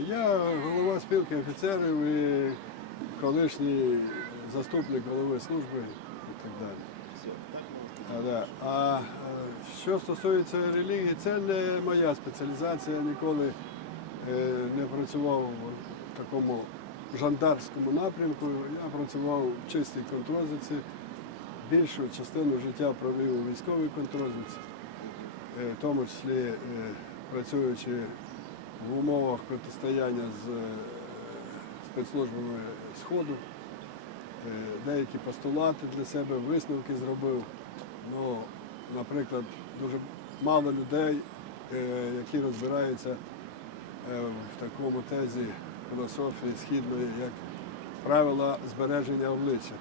Я голова спілки офіцерів і колишній заступник голови служби і так далі. А, да. а е, що стосується релігії, це не моя спеціалізація. Я ніколи е, не працював в такому жандарському напрямку. Я працював в чистій контрозвідці. Більшу частину життя провів у військовій контрозвідці, е, в тому числі працюючи в умовах протистояння з е, спецслужбами Сходу. Е, Деякі постулати для себе, висновки зробив. Ну, наприклад, дуже мало людей, е, які розбираються в такому тезі філософії східної, як правила збереження обличчя,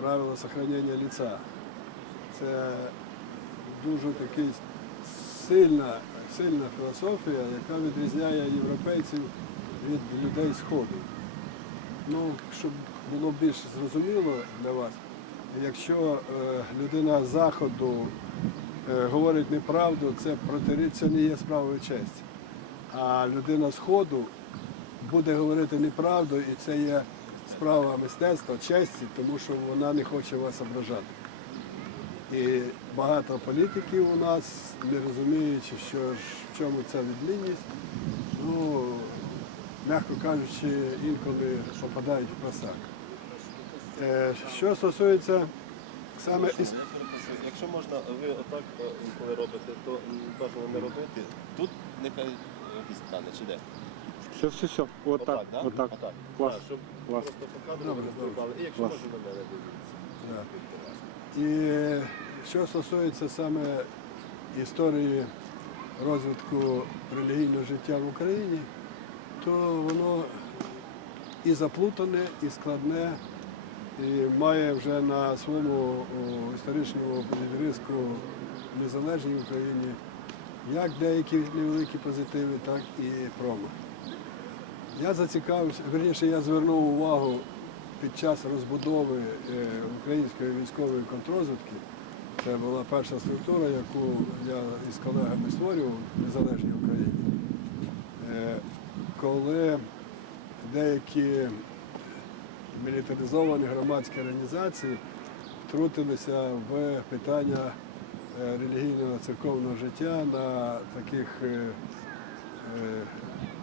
правила сохранення ліця. Це дуже такий сильна, сильна філософія, яка відрізняє європейців від людей Сходу. Ну, щоб було більш зрозуміло для вас, якщо е, людина з заходу е, говорить неправду, це протирі- це не є справою честі. А людина Сходу буде говорити неправду, і це є справа мистецтва, честі, тому що вона не хоче вас ображати. І багато політиків у нас, не розуміючи, що ж в чому ця відмінність, ну, м'яко кажучи, інколи попадають в просак. Е, Що стосується саме іс- Якщо можна, ви отак е, коли робите, то м, бажано не робити. Тут нехай е, гість стане, чи де? Все, все, все. Вот так, да? вот так. Отак. Клас. Так, щоб Клас. просто по кадру Добре, не впливали. І якщо Клас. можна на мене дивитися. Да. І що стосується саме історії розвитку релігійного життя в Україні, то воно і заплутане, і складне, і має вже на своєму історичному відрізку в незалежній Україні як деякі невеликі позитиви, так і промахи. Я зацікавився, верніше, я звернув увагу під час розбудови е, української військової контрозвідки. Це була перша структура, яку я із колегами створював в незалежній Україні. Е, Коли деякі мілітаризовані громадські організації втрутилися в питання е, релігійного церковного життя на таких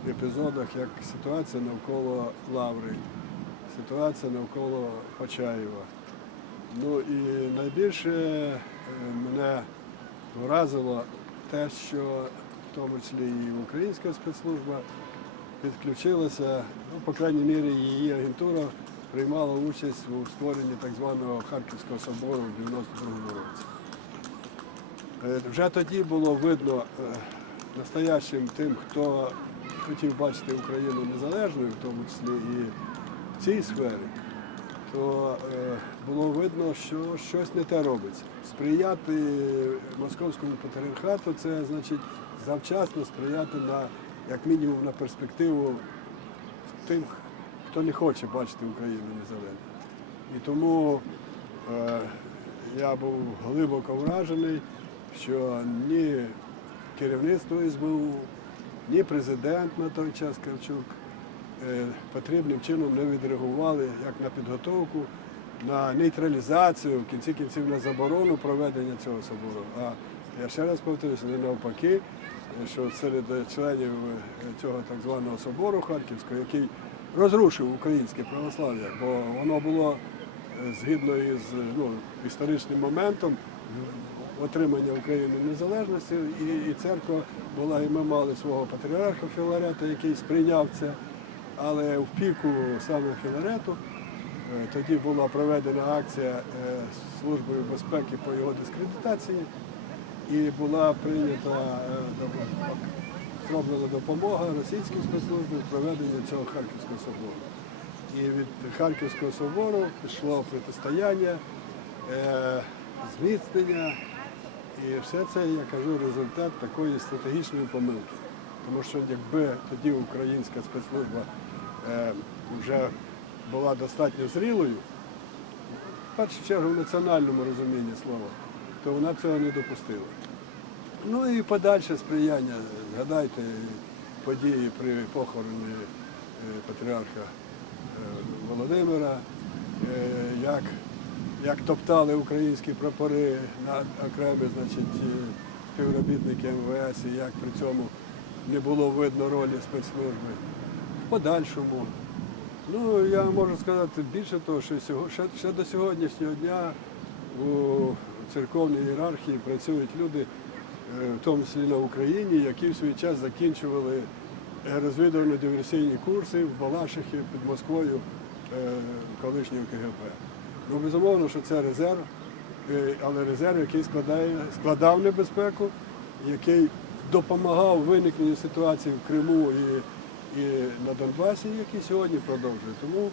епізодах, як ситуація навколо Лаври, ситуація навколо Почаєва. Ну і найбільше е, мене вразило те, що в тому числі і українська спецслужба підключилася, ну, по крайній мірі, її агентура приймала участь у створенні так званого Харківського собору в 92-му році. Е, Вже тоді було видно е, настоящим тим, хто хотів бачити Україну незалежною, в тому числі і цій сфері, то е, було видно, що щось не те робиться. Сприяти московському патріархату це значить завчасно сприяти на, як мінімум, на перспективу тим, хто не хоче бачити Україну незалежною. І тому е, я був глибоко вражений, що ні керівництво СБУ, ні президент на той час Кравчук потрібним чином не відреагували як на підготовку, на нейтралізацію, в кінці кінців на заборону проведення цього собору. А я ще раз повторюся, не навпаки, е, що серед членів е, цього так званого собору Харківського, який розрушив українське православ'я, бо воно було е, згідно із ну, історичним моментом отримання України незалежності, і, і церква була, і ми мали свого патріарха Філарета, який сприйняв це. Але в піку саме Філарету е, тоді була проведена акція е, Службою безпеки по його дискредитації, і була прийнята е, зроблена допомога російським спецслужбам в проведенні цього Харківського собору. І від Харківського собору пішло протистояння, зміцнення. І все це, я кажу, результат такої стратегічної помилки. Тому що якби тоді українська спецслужба вже була достатньо зрілою, в першу чергу в національному розумінні слова, то вона цього не допустила. Ну і подальше сприяння, згадайте, події при похороні е, патріарха е, Володимира, е, як, як топтали українські прапори на окремі значить, е, співробітники МВС, і як при цьому не було видно ролі спецслужби. Подальшому. Ну, я можу сказати більше того, що ще, ще до сьогоднішнього дня у церковній ієрархії працюють люди, е, в тому числі на Україні, які в свій час закінчували е, розвідувально-диверсійні курси в Балашихі під Москвою е, колишнього КГБ. Ну, безумовно, що це резерв, але резерв, який складає, складав небезпеку, який допомагав виникненню ситуації в Криму і, і на Донбасі, який сьогодні продовжує. Тому е,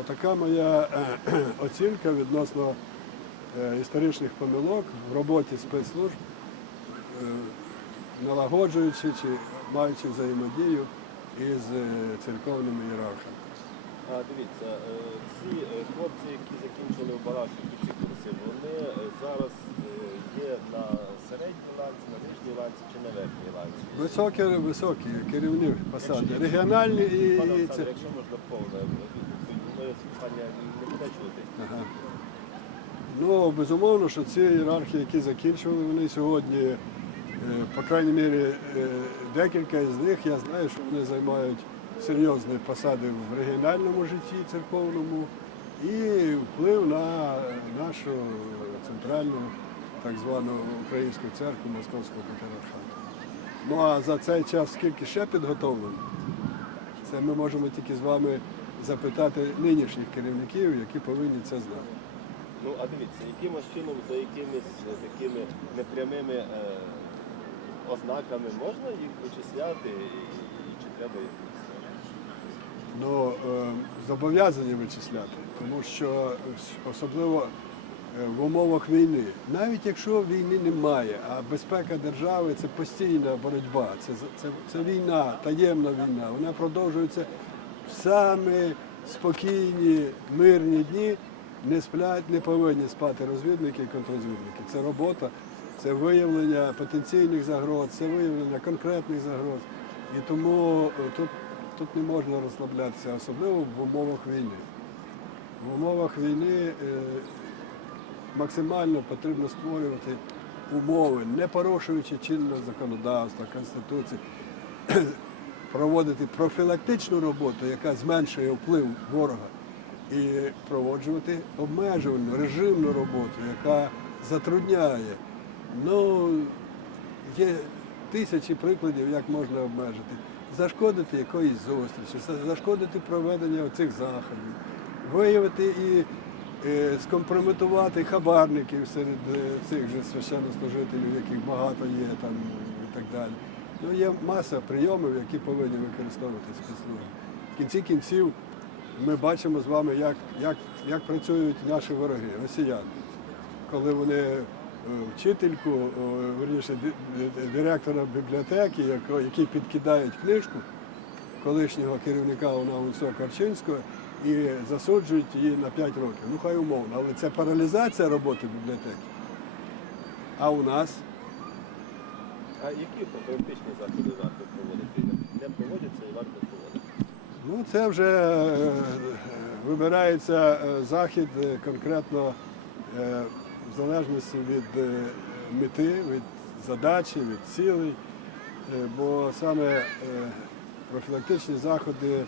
отака моя е, оцінка відносно е, історичних помилок в роботі спецслужб, налагоджуючи чи маючи взаємодію із церковними ієрархами. А дивіться, ці хлопці, які закінчили в Балаші ці курси, вони зараз є на середній ланці, ланці чи на верхній ланці? Високі, високі керівні посади, регіональні і, Пане і це. якщо можна повне моє слухання не буде чути. Ага. Ну, безумовно, що ці ієрархії, які закінчували, вони сьогодні, е, по крайній мірі, е, декілька з них, я знаю, що вони займають серйозні посади в регіональному житті церковному і вплив на нашу центральну так звану українську церкву Московського патріархату. Ну а за цей час скільки ще підготовлено, це ми можемо тільки з вами запитати нинішніх керівників, які повинні це знати. Ну а дивіться, якимось чином за якимись такими непрямими е, ознаками можна їх вичисляти і, і чи треба їх вичисляти? Ну, е, зобов'язані вичисляти, тому що особливо в умовах війни, навіть якщо війни немає, а безпека держави це постійна боротьба, це, це, це війна, таємна війна, вона продовжується в самі спокійні, мирні дні. Не сплять, не повинні спати розвідники і контрозвідники. Це робота, це виявлення потенційних загроз, це виявлення конкретних загроз. І тому е, тут, тут не можна розслаблятися, особливо в умовах війни. В умовах війни е, максимально потрібно створювати умови, не порушуючи чинного законодавства, Конституції, проводити профілактичну роботу, яка зменшує вплив ворога, і проводжувати обмежувальну, режимну роботу, яка затрудняє. Ну, є тисячі прикладів, як можна обмежити. Зашкодити якоїсь зустрічі, зашкодити проведення цих заходів, виявити і скомпрометувати хабарників серед е, цих же священнослужителів, яких багато є там і так далі. Ну, є маса прийомів, які повинні використовувати спецслужби. В кінці кінців ми бачимо з вами, як, як, як працюють наші вороги, росіяни коли вони е, вчительку, верніше, ди- ди- директора бібліотеки, який підкидають книжку колишнього керівника УНАУНСО Карчинського і засуджують її на 5 років. Ну хай умовно, але це паралізація роботи бібліотеки. А у нас А які профілактичні заходи варто проводити? Не проводяться і варто проводити. Ну, це вже е, вибирається е, захід е, конкретно е, в залежності від е, мети, від задачі, від цілей. Е, Бо саме е, профілактичні заходи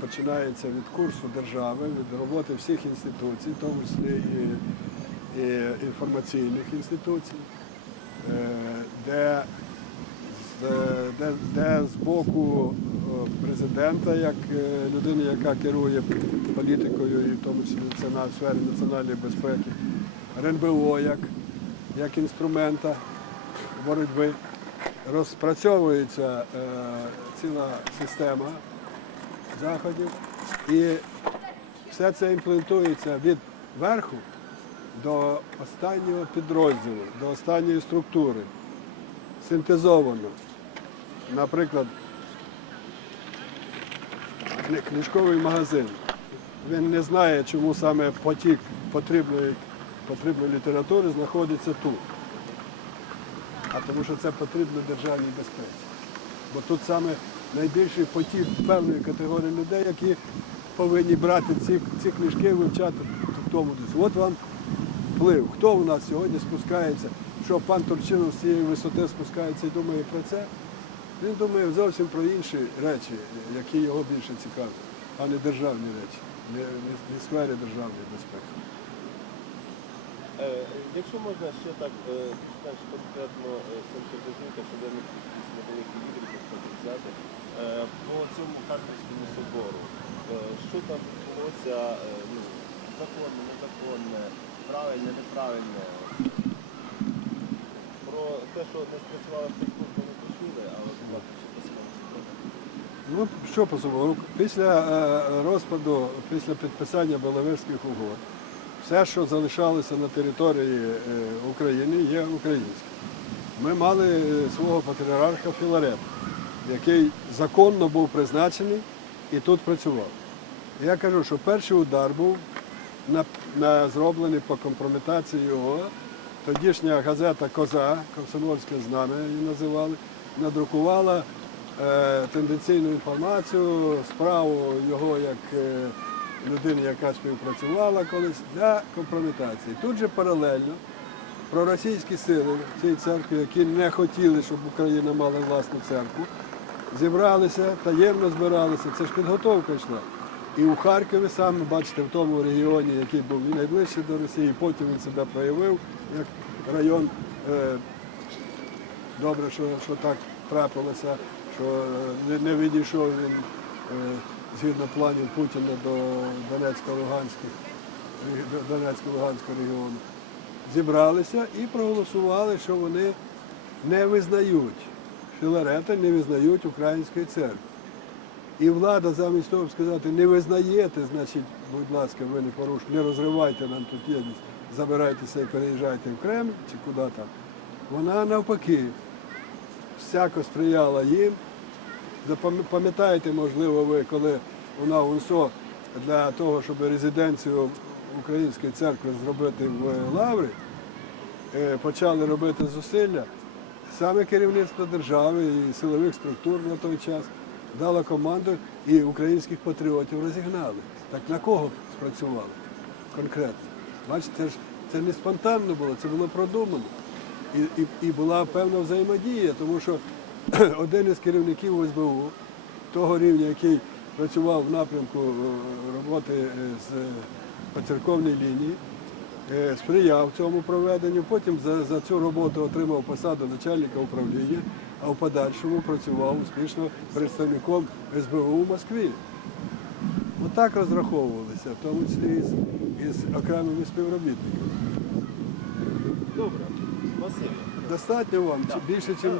починаються від курсу держави, від роботи всіх інституцій, в тому числі і, і інформаційних інституцій, е, де де, де з боку е, президента, як е, людини, яка керує політикою, і в тому числі в сфері національної безпеки, РНБО як, як інструмента боротьби, розпрацьовується ціла система заходів, і все це імплементується від верху до останнього підрозділу, до останньої структури синтезовано. Наприклад, книжковий магазин. Він не знає, чому саме потік потрібної, потрібної літератури знаходиться тут. А тому що це потрібно державній безпеці. Бо тут саме найбільший потік певної категорії людей, які повинні брати ці, ці книжки, вивчати в тому дусі. От вам вплив. Хто у нас сьогодні спускається? Що пан Турчинов з цієї висоти спускається і думає про це? Він думає зовсім про інші речі, які його більше цікавлять, а не державні речі, не, не, не сфері державної безпеки. Е, Якщо можна ще так е, більш конкретно е, конкретизуйте, щоб я не якісь невеликі відрізок хочу взяти. Е, По цьому Харківському собору, е, що там відбулося, е, ну, законне, незаконне, правильне, неправильне. Про те, що не спрацювала спецслужба, не почули, але ще по. Ну, що по собою? Після е, розпаду, після підписання Беловежських угод, все, що залишалося на території е, України, є українське. Ми мали е, свого патріарха Філарета, який законно був призначений і тут працював. Я кажу, що перший удар був на, на зроблений по компрометації його. Тодішня газета Коза, комсомольське знам'я її називали, надрукувала е, тенденційну інформацію, справу його як е, людини, яка співпрацювала колись для компрометації. Тут же паралельно проросійські сили в цій церкві, які не хотіли, щоб Україна мала власну церкву, зібралися, таємно збиралися. Це ж підготовка йшла. І у Харкові саме, бачите, в тому регіоні, який був і найближчий до Росії, потім він себе проявив як район. Е, добре, що, що так трапилося, що е, не, не відійшов він е, згідно планів Путіна до Донецько-Луганських, Донецько-Луганського регіону. Зібралися і проголосували, що вони не визнають Філарета, не визнають Української церкви. І влада замість того, щоб сказати, не визнаєте, значить, будь ласка, ви не порушуйте, не розривайте нам тут єдність, забирайтеся і переїжджайте в Кремль чи куди там. Вона навпаки всяко сприяла їм. Запам- Пам'ятаєте, можливо, ви, коли вона УНСО для того, щоб резиденцію Української церкви зробити в Лаврі, е, почали робити зусилля, саме керівництво держави і силових структур на той час дало команду і українських патріотів розігнали. Так на кого спрацювали конкретно? Бачите, це ж це не спонтанно було, це було продумано. І, і, і була певна взаємодія, тому що один із керівників СБУ, того рівня, який працював в напрямку е, роботи е, з по церковній лінії, е, сприяв цьому проведенню. Потім за, за цю роботу отримав посаду начальника управління, а в подальшому працював успішно представником СБУ в Москві. Отак розраховувалися, в тому числі із, із окремими співробітниками. Добре, Василь. Достатньо вам? Чи більше, ніж